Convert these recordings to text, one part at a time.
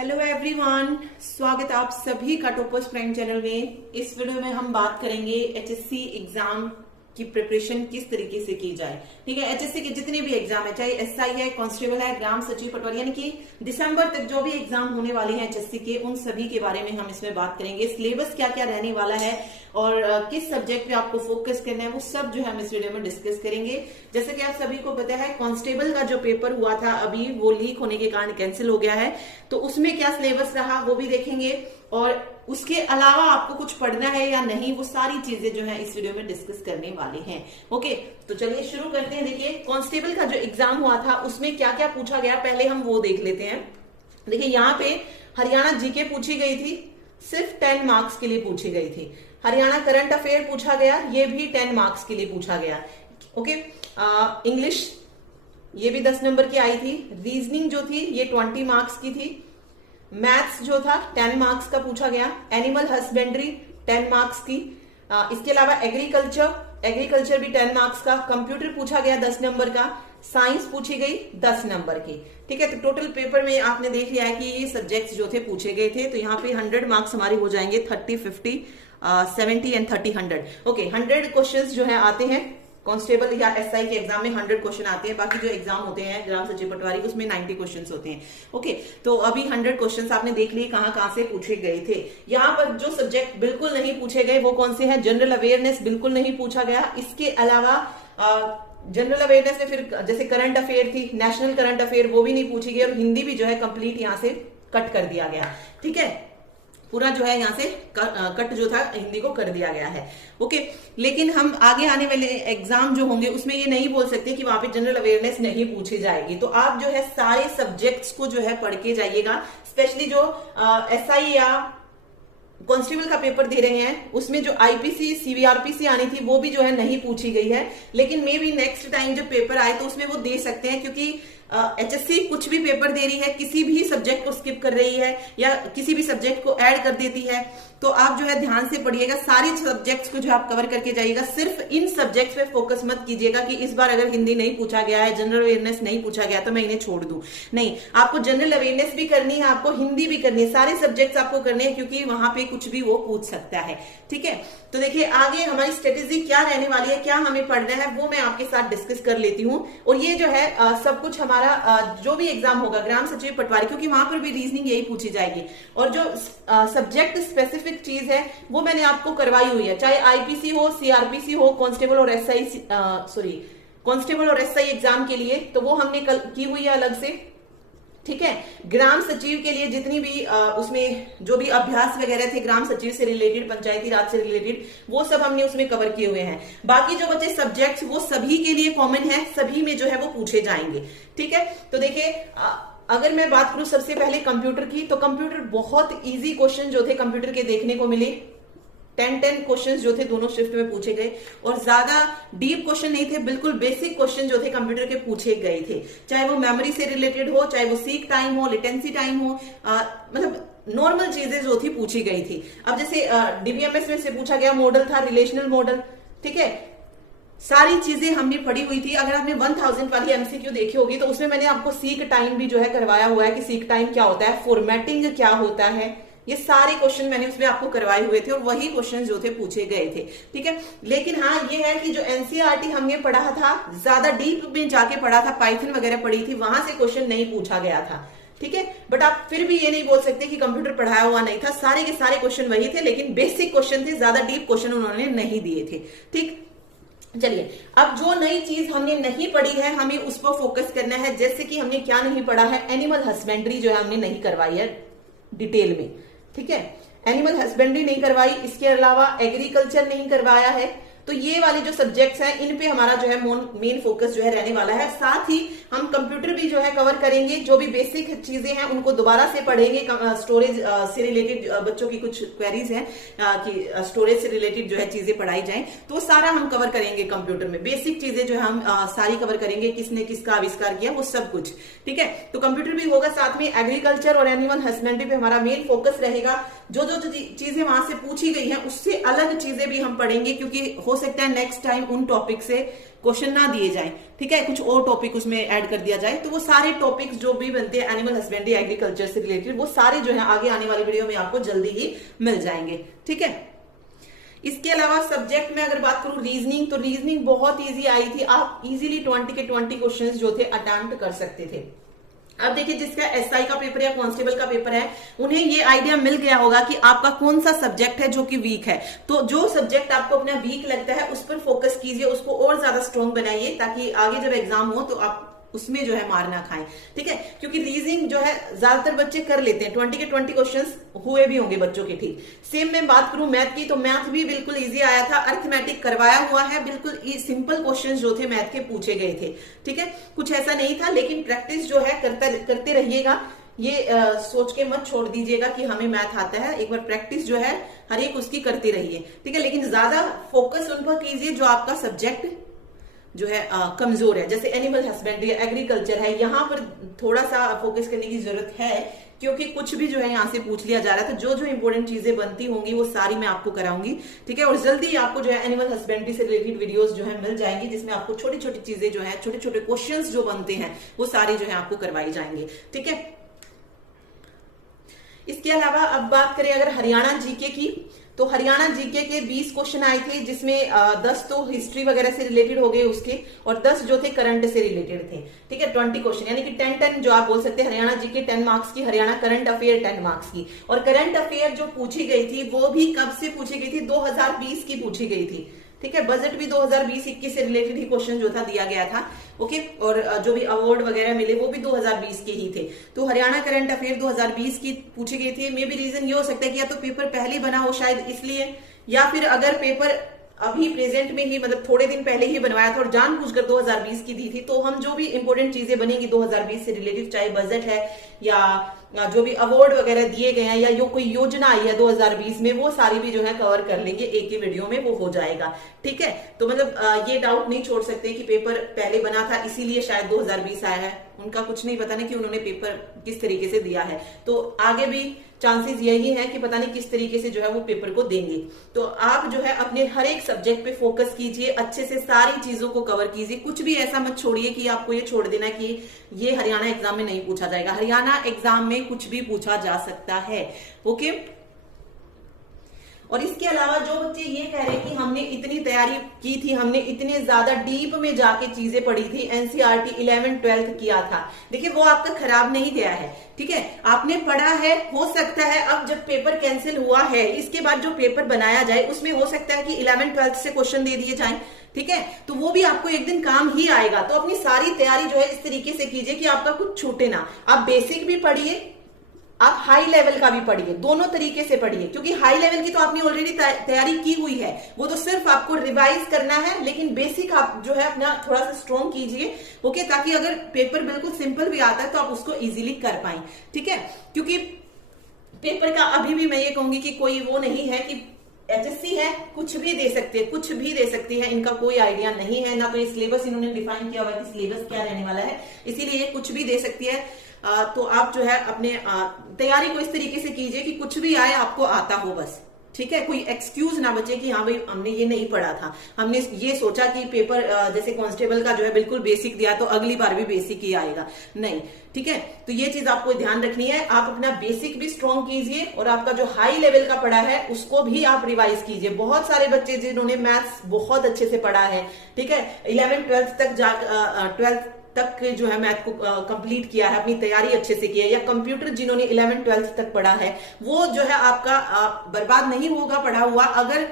Hello everyone, स्वागत आप सभी का टॉपर्स प्राइम चैनल में। इस वीडियो में हम बात करेंगे एचएससी एग्जाम की प्रिपरेशन किस तरीके से की जाए। ठीक है, एचएससी के जितने भी एग्जाम है, चाहे एसआई है, कांस्टेबल है, ग्राम सचिव, पटवारी, यानी कि दिसंबर तक जो भी एग्जाम होने वाले हैं एचएससी के, उन सभी के बारे में हम इसमें बात करेंगे। सिलेबस क्या क्या रहने वाला है और किस सब्जेक्ट पे आपको फोकस करना है, वो सब जो है हम इस वीडियो में डिस्कस करेंगे। जैसे कि आप सभी को पता है, कांस्टेबल का जो पेपर हुआ था अभी, वो लीक होने के कारण कैंसिल हो गया है, तो उसमें क्या सिलेबस रहा वो भी देखेंगे, और उसके अलावा आपको कुछ पढ़ना है या नहीं, वो सारी चीजें जो है इस वीडियो में डिस्कस करने वाले हैं। ओके, तो चलिए शुरू करते हैं। देखिए, कांस्टेबल का जो एग्जाम हुआ था उसमें क्या क्या पूछा गया, पहले हम वो देख लेते हैं। देखिए, यहाँ पे हरियाणा जीके पूछी गई थी, सिर्फ 10 मार्क्स के लिए पूछी गई थी। हरियाणा करंट अफेयर पूछा गया, ये भी 10 मार्क्स के लिए पूछा गया। ओके, इंग्लिश ये भी 10 नंबर की आई थी। रीजनिंग जो थी ये 20 मार्क्स की थी। मैथ्स जो था 10 मार्क्स का पूछा गया। एनिमल हस्बेंड्री 10 मार्क्स की। इसके अलावा एग्रीकल्चर भी 10 मार्क्स का। कंप्यूटर पूछा गया 10 नंबर का। साइंस पूछी गई 10 नंबर की। ठीक है, तो टोटल पेपर में आपने देख लिया है कि ये सब्जेक्ट्स जो थे पूछे गए थे। तो यहाँ पे 100 मार्क्स हमारे हो जाएंगे, 30, 50, 70 एंड 30, 100। ओके, 100 क्वेश्चंस जो है आते हैं कांस्टेबल या एसआई के एग्जाम में। 100 क्वेश्चन आते हैं। बाकी जो एग्जाम होते हैं ग्राम सचिव, पटवारी, उसमें 90 क्वेश्चंस होते हैं। ओके, तो अभी 100 क्वेश्चंस आपने देख लिए कहां कहां से पूछे गए थे। यहाँ पर जो सब्जेक्ट बिल्कुल नहीं पूछे गए वो कौन से हैं? जनरल अवेयरनेस बिल्कुल नहीं पूछा गया। इसके अलावा जनरल अवेयरनेस में फिर जैसे करंट अफेयर थी, नेशनल करंट अफेयर, वो भी नहीं पूछी गई, और हिंदी भी जो है कंप्लीट यहाँ से कट कर दिया गया। ठीक है, पूरा जो है यहाँ से कट जो था हिंदी को कर दिया गया है। ओके, लेकिन हम आगे आने वाले एग्जाम जो होंगे उसमें ये नहीं बोल सकते कि वहां पे जनरल अवेयरनेस नहीं पूछी जाएगी। तो आप जो है सारे सब्जेक्ट्स को जो है पढ़ के जाइएगा। स्पेशली जो एसआई या कांस्टेबल का पेपर दे रहे हैं उसमें जो आईपीसी, सीवीआरपीसी आनी थी वो भी जो है नहीं पूछी गई है। लेकिन मे बी नेक्स्ट टाइम जब पेपर आए तो उसमें वो दे सकते हैं, क्योंकि एचएससी कुछ भी पेपर दे रही है, किसी भी सब्जेक्ट को स्किप कर रही है या किसी भी सब्जेक्ट को ऐड कर देती है। तो आप जो है ध्यान से पढ़िएगा, सारी सब्जेक्ट्स को जो आप कवर करके जाइएगा। सिर्फ इन सब्जेक्ट्स पे फोकस मत कीजिएगा कि इस बार अगर हिंदी नहीं पूछा गया है, जनरल अवेयरनेस नहीं पूछा गया तो मैं इन्हें छोड़ दूं। नहीं, आपको जनरल अवेयरनेस भी करनी है, आपको हिंदी भी करनी है, सारे सब्जेक्ट्स आपको करने हैं, क्योंकि वहां पे कुछ भी वो पूछ सकता है। ठीक है, तो देखिए आगे हमारी स्ट्रेटेजी क्या रहने वाली है, क्या हमें पढ़ना है, वो मैं आपके साथ डिस्कस कर लेती हूँ। और ये जो है सब कुछ हमारा जो भी एग्जाम होगा ग्राम सचिव, पटवारी, क्योंकि वहां पर भी रीजनिंग यही पूछी जाएगी, और जो सब्जेक्ट स्पेसिफिक चीज है वो मैंने आपको करवाई हुई है, चाहे आईपीसी हो, सीआरपीसी हो, कांस्टेबल और एसआई, कांस्टेबल और एसआई एग्जाम के लिए, तो वो हमने कल की हुई है अलग से। ठीक है, ग्राम सचिव के लिए जितनी भी उसमें जो भी अभ्यास वगैरह थे ग्राम सचिव से रिलेटेड, पंचायती राज से रिलेटेड, वो सब हमने उसमें कवर किए हुए हैं। बाकी जो बचे सब्जेक्ट्स वो सभी के लिए कॉमन है, सभी में जो है वो पूछे जाएंगे। ठीक है, तो देखिए अगर मैं बात करूं सबसे पहले कंप्यूटर की, तो कंप्यूटर बहुत इजी क्वेश्चन जो थे कंप्यूटर के देखने को मिले। 10 क्वेश्चंस जो थे दोनों शिफ्ट में पूछे गए, और ज्यादा डीप क्वेश्चन नहीं थे, बिल्कुल बेसिक क्वेश्चन जो थे कंप्यूटर के पूछे गए थे। चाहे वो मेमोरी से रिलेटेड हो, चाहे वो सीक टाइम हो, लेटेंसी टाइम हो, मतलब नॉर्मल चीजें जो थी पूछी गई थी। अब जैसे डीबीएमएस में से पूछा गया मॉडल था, रिलेशनल मॉडल। ठीक है, सारी चीजें हमने पढ़ी हुई थी। अगर आपने 1000 वाली एमसीक्यू देखी होगी तो उसमें मैंने आपको सीक टाइम भी जो है करवाया हुआ है कि सीक टाइम क्या होता है, फॉर्मेटिंग क्या होता है, ये सारे क्वेश्चन मैंने उसमें आपको करवाए हुए थे, और वही क्वेश्चन जो थे पूछे गए थे। ठीक है, लेकिन हाँ ये है कि जो एनसीईआरटी हमने पढ़ा था, ज्यादा डीप में जाके पढ़ा था, पाइथन वगैरह पढ़ी थी, वहां से क्वेश्चन नहीं पूछा गया था। ठीक है, बट आप फिर भी ये नहीं बोल सकते कि कंप्यूटर पढ़ाया हुआ नहीं था, सारे के सारे क्वेश्चन वही थे, लेकिन बेसिक क्वेश्चन थे, ज्यादा डीप क्वेश्चन उन्होंने नहीं दिए थे। ठीक, चलिए अब जो नई चीज हमने नहीं पढ़ी है हमें उस पर फोकस करना है। जैसे कि हमने क्या नहीं पढ़ा है, एनिमल हस्बेंड्री जो है हमने नहीं करवाई है डिटेल में। ठीक है, एनिमल हस्बेंड्री नहीं करवाई, इसके अलावा एग्रीकल्चर नहीं करवाया है। तो ये वाले जो सब्जेक्ट्स हैं इन पे हमारा जो है मेन फोकस जो है रहने वाला है। साथ ही हम कंप्यूटर भी जो है कवर करेंगे, जो भी बेसिक चीजें हैं उनको दोबारा से पढ़ेंगे। स्टोरेज से रिलेटेड बच्चों की कुछ क्वेरीज हैं कि स्टोरेज से रिलेटेड जो है चीजें पढ़ाई जाएं, तो वो सारा हम कवर करेंगे कंप्यूटर में। बेसिक चीजें जो है हम सारी कवर करेंगे, किसने किसका आविष्कार किया वो सब कुछ। ठीक है, तो कंप्यूटर भी होगा, साथ में एग्रीकल्चर और एनिमल हस्बेंड्री पे हमारा मेन फोकस रहेगा। जो जो चीजें वहां से पूछी गई हैं उससे अलग चीजें भी हम पढ़ेंगे, क्योंकि हो सकता है नेक्स्ट टाइम उन टॉपिक से क्वेश्चन ना दिए जाए, ठीक है, कुछ और टॉपिक उसमें ऐड कर दिया जाए। तो वो सारे टॉपिक्स जो भी बनते हैं एनिमल हस्बेंड्री एग्रीकल्चर से रिलेटेड, वो सारे जो है आगे आने वाली वीडियो में आपको जल्दी ही मिल जाएंगे, ठीक है। इसके अलावा सब्जेक्ट में अगर बात करूं रीजनिंग, तो रीजनिंग बहुत इजी आई थी, आप इजीली 20 के 20 क्वेश्चंस जो थे अटेम्प्ट कर सकते थे। अब देखिए जिसका एसआई का पेपर या कांस्टेबल का पेपर है, उन्हें ये आइडिया मिल गया होगा कि आपका कौन सा सब्जेक्ट है जो कि वीक है। तो जो सब्जेक्ट आपको अपना वीक लगता है उस पर फोकस कीजिए, उसको और ज्यादा स्ट्रॉन्ग बनाइए, ताकि आगे जब एग्जाम हो तो आप उसमें जो है मार ना खाएं, ठीक है। क्योंकि रीजनिंग जो है ज्यादातर बच्चे कर लेते हैं, 20 के 20 क्वेश्चंस हुए भी होंगे बच्चों के, ठीक। सेम मैं बात करूं मैथ की, तो मैथ भी बिल्कुल इजी आया था, अरिथमेटिक करवाया हुआ है, बिल्कुल सिंपल क्वेश्चंस जो थे मैथ के पूछे गए थे, ठीक है, कुछ ऐसा नहीं था। लेकिन प्रैक्टिस जो है करते रहिएगा, ये सोच के मत छोड़ दीजिएगा कि हमें मैथ आता है, एक बार प्रैक्टिस जो है हर एक उसकी करते रहिए, ठीक है। लेकिन ज्यादा फोकस उन पर कीजिए जो आपका सब्जेक्ट जो है कमजोर है, जैसे एनिमल हस्बेंड्री, एग्रीकल्चर है, यहाँ पर थोड़ा सा फोकस करने की जरूरत है, क्योंकि कुछ भी जो है यहाँ से पूछ लिया जा रहा है। तो जो जो इंपॉर्टेंट चीजें बनती होंगी वो सारी मैं आपको कराऊंगी, ठीक है। और जल्दी आपको जो है एनिमल हस्बेंड्री से रिलेटेड वीडियोस जो है मिल जाएंगी, जिसमें आपको छोटी छोटी चीजें जो है, छोटे छोटे क्वेश्चंस जो बनते हैं वो सारी जो है आपको करवाई जाएंगे, ठीक है। इसके अलावा अब बात करें अगर हरियाणा जीके की, तो हरियाणा जीके के 20 क्वेश्चन आए थे, जिसमें 10 तो हिस्ट्री वगैरह से रिलेटेड हो गए उसके, और 10 जो थे करंट से रिलेटेड थे, ठीक है। 20 क्वेश्चन यानी कि 10 जो आप बोल सकते हैं, हरियाणा जीके 10 मार्क्स की, हरियाणा करंट अफेयर 10 मार्क्स की। और करंट अफेयर जो पूछी गई थी वो भी कब से पूछी गई थी, 2020 की पूछी गई थी, ठीक है। बजट भी 2020-21 से रिलेटेड ही क्वेश्चन जो था दिया गया था, ओके। और जो भी अवार्ड वगैरह मिले वो भी 2020 के ही थे। तो हरियाणा करंट अफेयर 2020 की पूछी गई थी। मे बी रीजन ये हो सकता है कि या तो पेपर पहले बना हो शायद इसलिए, या फिर अगर पेपर अभी प्रेजेंट में ही, मतलब थोड़े दिन पहले ही बनवाया था और जानबूझकर 2020 की दी थी, तो हम जो भी इंपॉर्टेंट चीजें बनेंगी 2020 से रिलेटेड, चाहे बजट है या जो भी अवार्ड वगैरह दिए गए हैं या जो कोई योजना आई है 2020 में, वो सारी भी जो है कवर कर लेंगे, एक ही वीडियो में वो हो जाएगा, ठीक है। तो मतलब ये डाउट नहीं छोड़ सकते कि पेपर पहले बना था इसीलिए शायद 2020 आया है, उनका कुछ नहीं पता नहीं कि उन्होंने पेपर किस तरीके से दिया है। तो आगे भी चांसेस यही है कि पता नहीं किस तरीके से जो है वो पेपर को देंगे। तो आप जो है अपने हर एक सब्जेक्ट पे फोकस कीजिए, अच्छे से सारी चीजों को कवर कीजिए, कुछ भी ऐसा मत छोड़िए कि आपको ये छोड़ देना कि ये हरियाणा एग्जाम में नहीं पूछा जाएगा। हरियाणा एग्जाम में कुछ भी पूछा जा सकता है, ओके। और इसके अलावा जो बच्चे ये कह रहे हैं कि हमने इतनी तैयारी की थी, हमने इतने ज्यादा डीप में जाके चीजें पढ़ी थी, एनसीईआरटी 11th-12th किया था, देखिए वो आपका खराब नहीं गया है, ठीक है। आपने पढ़ा है, हो सकता है अब जब पेपर कैंसिल हुआ है इसके बाद जो पेपर बनाया जाए उसमें हो सकता है कि 11th-12th से क्वेश्चन दे दिए जाएं, ठीक है। तो वो भी आपको एक दिन काम ही आएगा। तो अपनी सारी तैयारी जो है इस तरीके से कीजिए कि आपका कुछ छूटे ना। आप बेसिक भी पढ़िए, आप हाई लेवल का भी पढ़िए, दोनों तरीके से पढ़िए, क्योंकि हाई लेवल की तो आपने ऑलरेडी तैयारी की हुई है, वो तो सिर्फ आपको रिवाइज करना है। लेकिन बेसिक आप जो है अपना थोड़ा सा स्ट्रॉन्ग कीजिए, ओके, ताकि अगर पेपर बिल्कुल सिंपल भी आता है तो आप उसको इजीली कर पाए, ठीक है। क्योंकि पेपर का अभी भी मैं ये कहूंगी कि कोई वो नहीं है कि एचएससी है कुछ भी दे सकते हैं, कुछ भी दे सकती है, इनका कोई आइडिया नहीं है, ना तो ये सिलेबस इन्होंने डिफाइन किया हुआ है कि सिलेबस क्या रहने वाला है, इसीलिए ये कुछ भी दे सकती है। तो आप जो है अपने तैयारी को इस तरीके से कीजिए कि कुछ भी आए आपको आता हो बस, ठीक है। कोई एक्सक्यूज ना बचे कि हाँ भाई हमने ये नहीं पढ़ा था, हमने ये सोचा कि पेपर जैसे कांस्टेबल का जो है बिल्कुल बेसिक दिया तो अगली बार भी बेसिक ही आएगा, नहीं, ठीक है। तो ये चीज आपको ध्यान रखनी है, आप अपना बेसिक भी स्ट्रॉन्ग कीजिए और आपका जो हाई लेवल का पढ़ा है उसको भी आप रिवाइज कीजिए। बहुत सारे बच्चे जिन्होंने मैथ्स बहुत अच्छे से पढ़ा है, ठीक है, 11th-12th तक 12th तक जो है मैथ को कंप्लीट किया है, अपनी तैयारी अच्छे से की है, या कंप्यूटर जिन्होंने 11th-12th तक पढ़ा है, वो जो है आपका बर्बाद नहीं होगा पढ़ा हुआ अगर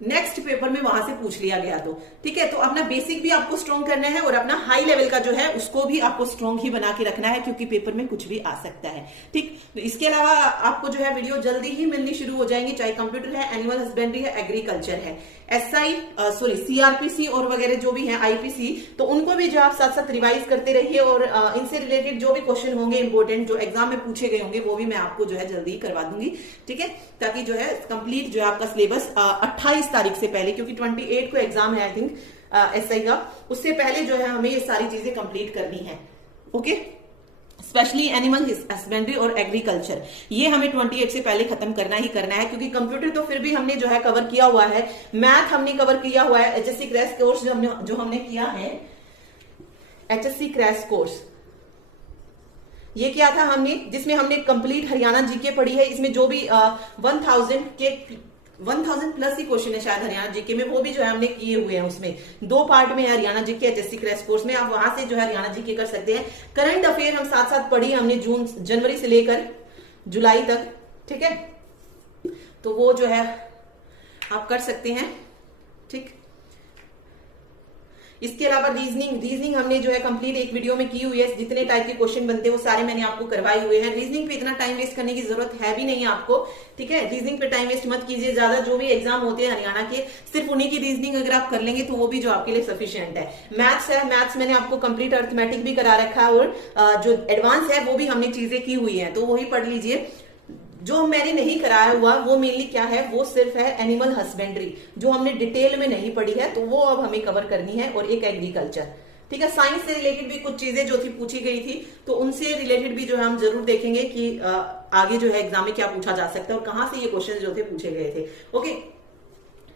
नेक्स्ट पेपर में वहां से पूछ लिया गया तो, ठीक है। तो अपना बेसिक भी आपको स्ट्रॉन्ग करना है और अपना हाई लेवल का जो है उसको भी आपको स्ट्रॉन्ग ही बना के रखना है, क्योंकि पेपर में कुछ भी आ सकता है, ठीक। तो इसके अलावा आपको जो है वीडियो जल्दी ही मिलनी शुरू हो जाएंगी, चाहे कंप्यूटर है, एनिमल हस्बेंड्री है, एग्रीकल्चर है, सीआरपीसी और वगैरह जो भी है, आईपीसी, तो उनको भी जो आप साथ साथ रिवाइज करते रहिए और इनसे रिलेटेड जो भी क्वेश्चन होंगे इंपोर्टेंट जो एग्जाम में पूछे गए होंगे वो भी मैं आपको जो है जल्दी करवा दूंगी, ठीक है, ताकि जो है कंप्लीट जो है आपका सिलेबस 28 तारीख से पहले, क्योंकि 28 को एग्जाम है आई थिंक एसआई का, उससे पहले जो है हमें ये सारी चीजें कंप्लीट करनी है, ओके। स्पेशली एनिमल हस्बेंड्री और एग्रीकल्चर। ये हमें 28 से पहले खत्म करना ही करना है, क्योंकि कंप्यूटर तो फिर भी हमने जो है कवर किया हुआ है, मैथ हमने कवर किया हुआ है। एचएससी क्रैश कोर्स जो हमने किया है, एचएससी क्रैश कोर्स ये क्या था हमने, जिसमें हमने कंप्लीट हरियाणा जीके पढ़ी है। इसमें जो भी 1000 प्लस ही क्वेश्चन है शायद हरियाणा जीके में, वो भी जो है हमने किए हुए हैं। उसमें 2 पार्ट में है Haryana GK HSC crash course में, आप वहां से जो है हरियाणा जीके कर सकते हैं। करंट अफेयर हम साथ साथ पढ़ी हमने जनवरी से लेकर जुलाई तक, ठीक है, तो वो जो है आप कर सकते हैं, ठीक। इसके अलावा रीजनिंग हमने जो है कंप्लीट एक वीडियो में की हुई है। जितने टाइप के क्वेश्चन बनते हैं वो सारे मैंने आपको करवाए हुए हैं। रीजनिंग पे इतना टाइम वेस्ट करने की जरूरत है भी नहीं आपको, ठीक है। रीजनिंग पे टाइम वेस्ट मत कीजिए ज्यादा। जो भी एग्जाम होते हैं हरियाणा के, सिर्फ उन्हीं की रीजनिंग अगर आप कर लेंगे तो वो भी जो आपके लिए सफिशियंट है। मैथ्स है, मैथ्स मैंने आपको कंप्लीट अर्थमेटिक भी करा रखा है, और जो एडवांस है वो भी हमने चीजें की हुई है, तो वही पढ़ लीजिए। जो मैंने नहीं कराया हुआ वो मेनली क्या है, वो सिर्फ है एनिमल हस्बेंड्री, जो हमने डिटेल में नहीं पढ़ी है, तो वो अब हमें कवर करनी है, और एक एग्रीकल्चर, ठीक है। साइंस से रिलेटेड भी कुछ चीजें जो थी पूछी गई थी, तो उनसे रिलेटेड भी जो है हम जरूर देखेंगे कि आगे जो है एग्जाम में क्या पूछा जा सकता है और कहां से ये क्वेश्चन जो थे पूछे गए थे। ओके,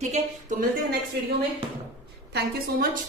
ठीक है, तो मिलते हैं नेक्स्ट वीडियो में। Thank you so much.